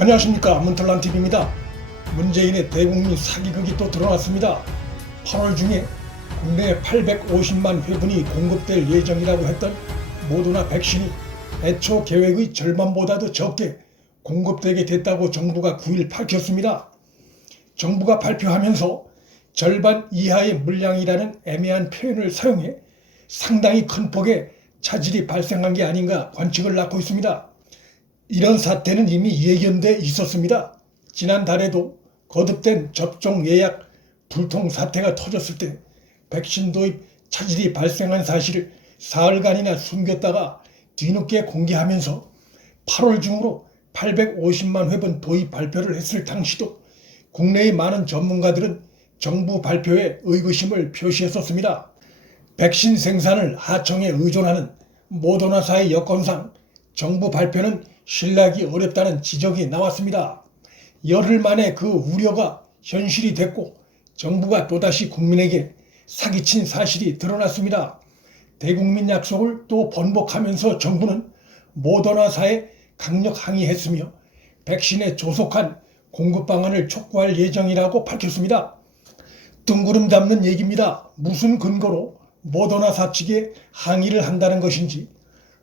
안녕하십니까, 문털란TV입니다. 문재인의 대국민 사기극이 또 드러났습니다. 8월 중에 국내에 850만 회분이 공급될 예정이라고 했던 모더나 백신이 애초 계획의 절반보다도 적게 공급되게 됐다고 정부가 9일 밝혔습니다. 정부가 발표하면서 절반 이하의 물량이라는 애매한 표현을 사용해 상당히 큰 폭의 차질이 발생한 게 아닌가 관측을 낳고 있습니다. 이런 사태는 이미 예견돼 있었습니다. 지난달에도 거듭된 접종 예약 불통 사태가 터졌을 때 백신 도입 차질이 발생한 사실을 사흘간이나 숨겼다가 뒤늦게 공개하면서 8월 중으로 850만 회분 도입 발표를 했을 당시도 국내의 많은 전문가들은 정부 발표에 의구심을 표시했었습니다. 백신 생산을 하청에 의존하는 모더나사의 여건상 정부 발표는 신뢰하기 어렵다는 지적이 나왔습니다. 열흘 만에 그 우려가 현실이 됐고 정부가 또다시 국민에게 사기친 사실이 드러났습니다. 대국민 약속을 또 번복하면서 정부는 모더나사에 강력 항의했으며 백신의 조속한 공급 방안을 촉구할 예정이라고 밝혔습니다. 뜬구름 잡는 얘기입니다. 무슨 근거로 모더나사 측에 항의를 한다는 것인지,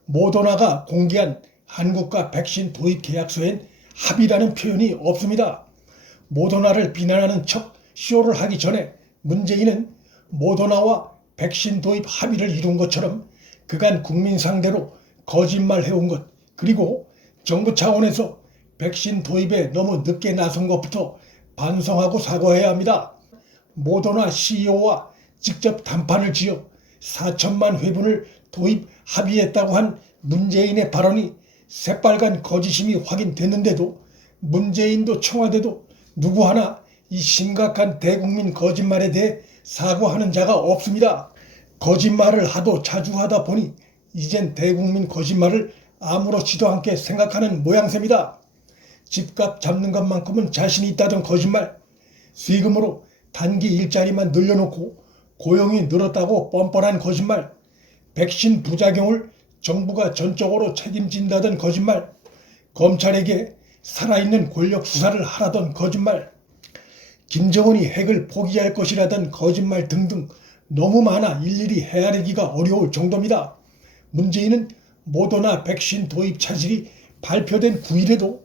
모더나가 공개한 한국과 백신 도입 계약서엔 합의라는 표현이 없습니다. 모더나를 비난하는 척 쇼를 하기 전에 문재인은 모더나와 백신 도입 합의를 이룬 것처럼 그간 국민 상대로 거짓말해온 것, 그리고 정부 차원에서 백신 도입에 너무 늦게 나선 것부터 반성하고 사과해야 합니다. 모더나 CEO와 직접 담판을 지어 4천만 회분을 도입 합의했다고 한 문재인의 발언이 새빨간 거짓임이 확인됐는데도 문재인도 청와대도 누구 하나 이 심각한 대국민 거짓말에 대해 사과하는 자가 없습니다. 거짓말을 하도 자주 하다 보니 이젠 대국민 거짓말을 아무렇지도 않게 생각하는 모양새입니다. 집값 잡는 것만큼은 자신이 있다던 거짓말, 세금으로 단기 일자리만 늘려놓고 고용이 늘었다고 뻔뻔한 거짓말, 백신 부작용을 정부가 전적으로 책임진다던 거짓말, 검찰에게 살아있는 권력 수사를 하라던 거짓말, 김정은이 핵을 포기할 것이라던 거짓말 등등 너무 많아 일일이 헤아리기가 어려울 정도입니다. 문재인은 모더나 백신 도입 차질이 발표된 9일에도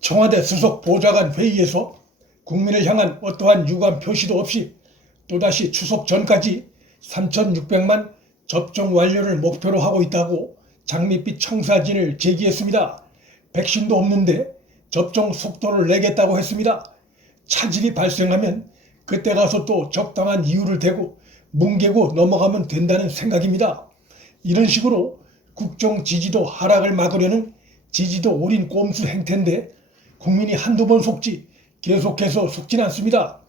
청와대 수석 보좌관 회의에서 국민을 향한 어떠한 유감 표시도 없이 또다시 추석 전까지 3,600만 접종 완료를 목표로 하고 있다고 장밋빛 청사진을 제기했습니다. 백신도 없는데 접종 속도를 내겠다고 했습니다. 차질이 발생하면 그때 가서 또 적당한 이유를 대고 뭉개고 넘어가면 된다는 생각입니다. 이런 식으로 국정 지지도 하락을 막으려는 지지도 올인 꼼수 행태인데 국민이 한두 번 속지 계속해서 속진 않습니다.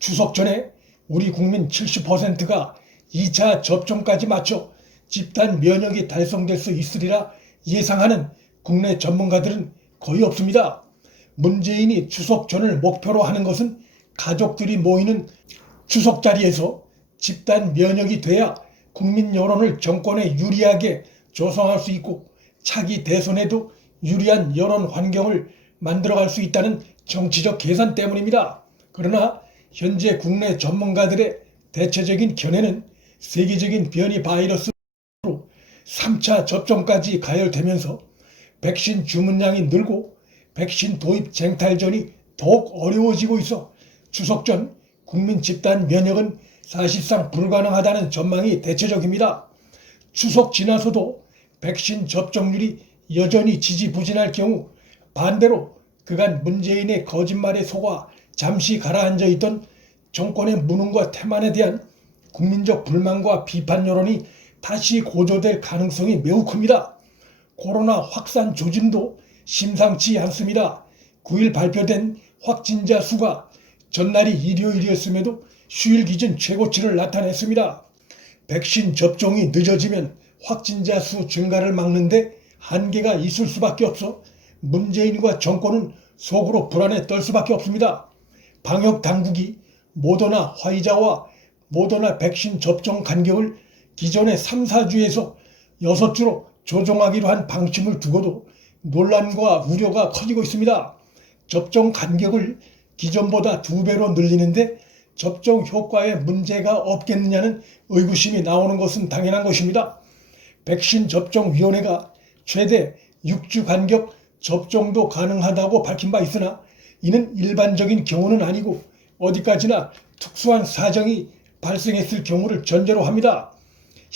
추석 전에 우리 국민 70%가 2차 접종까지 마쳐 집단 면역이 달성될 수 있으리라 예상하는 국내 전문가들은 거의 없습니다. 문재인이 추석 전을 목표로 하는 것은 가족들이 모이는 추석 자리에서 집단 면역이 돼야 국민 여론을 정권에 유리하게 조성할 수 있고 차기 대선에도 유리한 여론 환경을 만들어갈 수 있다는 정치적 계산 때문입니다. 그러나 현재 국내 전문가들의 대체적인 견해는 세계적인 변이 바이러스로 3차 접종까지 가열되면서 백신 주문량이 늘고 백신 도입 쟁탈전이 더욱 어려워지고 있어 추석 전 국민 집단 면역은 사실상 불가능하다는 전망이 대체적입니다. 추석 지나서도 백신 접종률이 여전히 지지부진할 경우 반대로 그간 문재인의 거짓말에 속아 잠시 가라앉아 있던 정권의 무능과 태만에 대한 국민적 불만과 비판 여론이 다시 고조될 가능성이 매우 큽니다. 코로나 확산 조짐도 심상치 않습니다. 9일 발표된 확진자 수가 전날이 일요일이었음에도 휴일 기준 최고치를 나타냈습니다. 백신 접종이 늦어지면 확진자 수 증가를 막는데 한계가 있을 수밖에 없어 문재인과 정권은 속으로 불안에 떨 수밖에 없습니다. 방역 당국이 모더나 화이자와 모더나 백신 접종 간격을 기존의 3, 4주에서 6주로 조정하기로 한 방침을 두고도 논란과 우려가 커지고 있습니다. 접종 간격을 기존보다 2배로 늘리는데 접종 효과에 문제가 없겠느냐는 의구심이 나오는 것은 당연한 것입니다. 백신 접종위원회가 최대 6주 간격 접종도 가능하다고 밝힌 바 있으나 이는 일반적인 경우는 아니고 어디까지나 특수한 사정이 발생했을 경우를 전제로 합니다.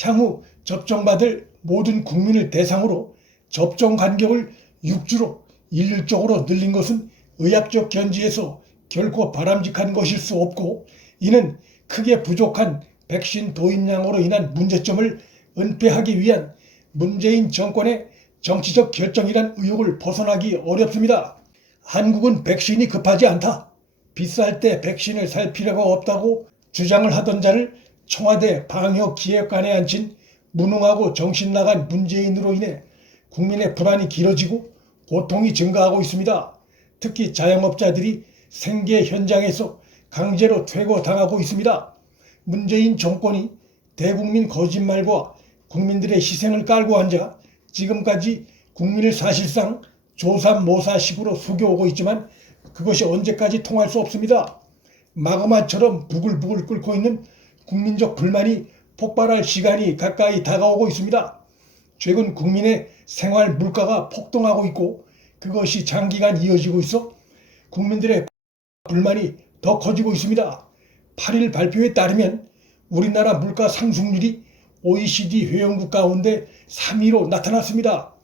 향후 접종받을 모든 국민을 대상으로 접종 간격을 6주로 일률적으로 늘린 것은 의학적 견지에서 결코 바람직한 것일 수 없고, 이는 크게 부족한 백신 도입량으로 인한 문제점을 은폐하기 위한 문재인 정권의 정치적 결정이란 의혹을 벗어나기 어렵습니다. 한국은 백신이 급하지 않다, 비쌀 때 백신을 살 필요가 없다고 주장을 하던 자를 청와대 방역기획관에 앉힌 무능하고 정신나간 문재인으로 인해 국민의 불안이 길어지고 고통이 증가하고 있습니다. 특히 자영업자들이 생계 현장에서 강제로 퇴거당하고 있습니다. 문재인 정권이 대국민 거짓말과 국민들의 희생을 깔고 앉아 지금까지 국민을 사실상 조삼모사식으로 속여오고 있지만 그것이 언제까지 통할 수 없습니다. 마그마처럼 부글부글 끓고 있는 국민적 불만이 폭발할 시간이 가까이 다가오고 있습니다. 최근 국민의 생활 물가가 폭등하고 있고 그것이 장기간 이어지고 있어 국민들의 불만이 더 커지고 있습니다. 8일 발표에 따르면 우리나라 물가 상승률이 OECD 회원국 가운데 3위로 나타났습니다.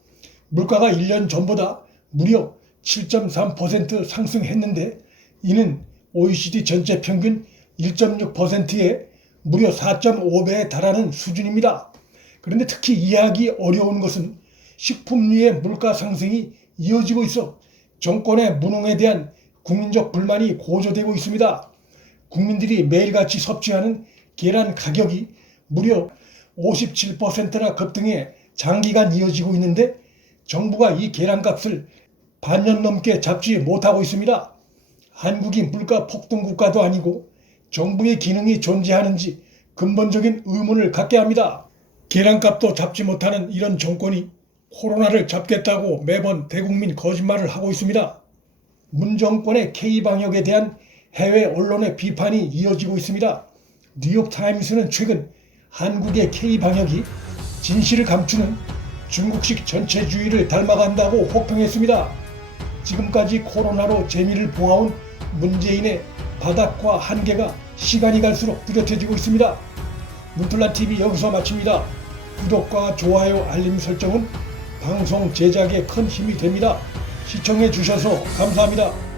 물가가 1년 전보다 무려 7.3% 상승했는데 이는 OECD 전체 평균 1.6%의 무려 4.5배에 달하는 수준입니다. 그런데 특히 이해하기 어려운 것은 식품류의 물가 상승이 이어지고 있어 정권의 무능에 대한 국민적 불만이 고조되고 있습니다. 국민들이 매일같이 섭취하는 계란 가격이 무려 57%나 급등해 장기간 이어지고 있는데 정부가 이 계란값을 반년 넘게 잡지 못하고 있습니다. 한국이 물가 폭등 국가도 아니고 정부의 기능이 존재하는지 근본적인 의문을 갖게 합니다. 계란값도 잡지 못하는 이런 정권이 코로나를 잡겠다고 매번 대국민 거짓말을 하고 있습니다. 문 정권의 K방역에 대한 해외 언론의 비판이 이어지고 있습니다. 뉴욕타임스는 최근 한국의 K방역이 진실을 감추는 중국식 전체주의를 닮아간다고 혹평했습니다. 지금까지 코로나로 재미를 보아온 문재인의 바닥과 한계가 시간이 갈수록 뚜렷해지고 있습니다. 문틀란TV 여기서 마칩니다. 구독과 좋아요, 알림 설정은 방송 제작에 큰 힘이 됩니다. 시청해 주셔서 감사합니다.